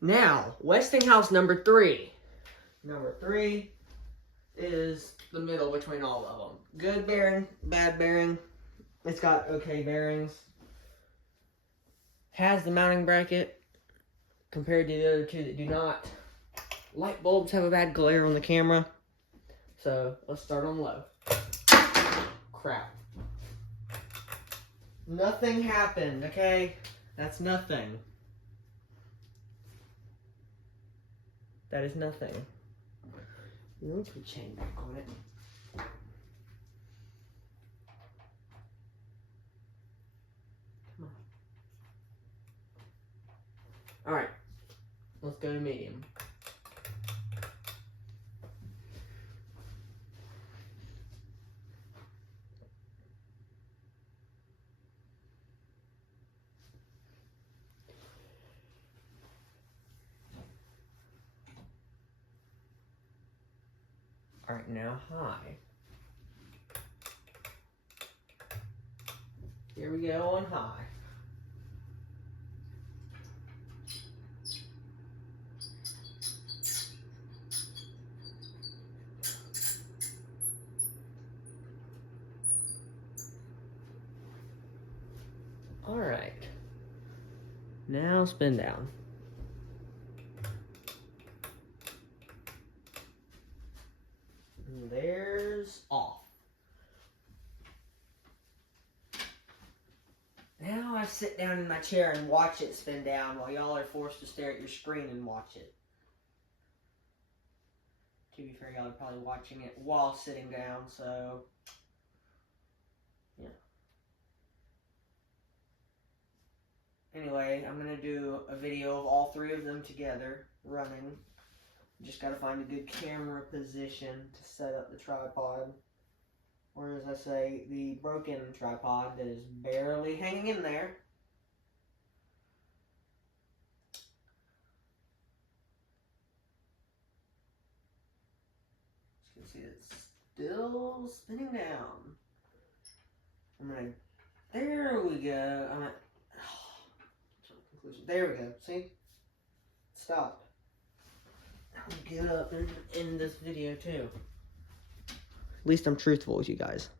Now, Westinghouse number 3. Number 3 is the middle between all of them. Good bearing, bad bearing. It's got okay bearings. Has the mounting bracket compared to the other two that do not. Light bulbs have a bad glare on the camera. So, let's start on low. Crap. Nothing happened, okay? That's nothing. That is nothing. Let me put the chain back on it. Come on. Alright. Let's go to medium. Alright, now high. Here we go on high. Alright. Now spin down. And there's off. Now I sit down in my chair and watch it spin down while y'all are forced to stare at your screen and watch it. To be fair, y'all are probably watching it while sitting down, so yeah. Anyway, I'm going to do a video of all 3 of them together, running. Just got to find a good camera position to set up the tripod. Or as I say, the broken tripod that is barely hanging in there. As you can see, it's still spinning down. There we go. There we go. See? Stop. I'll get up and end this video too. At least I'm truthful with you guys.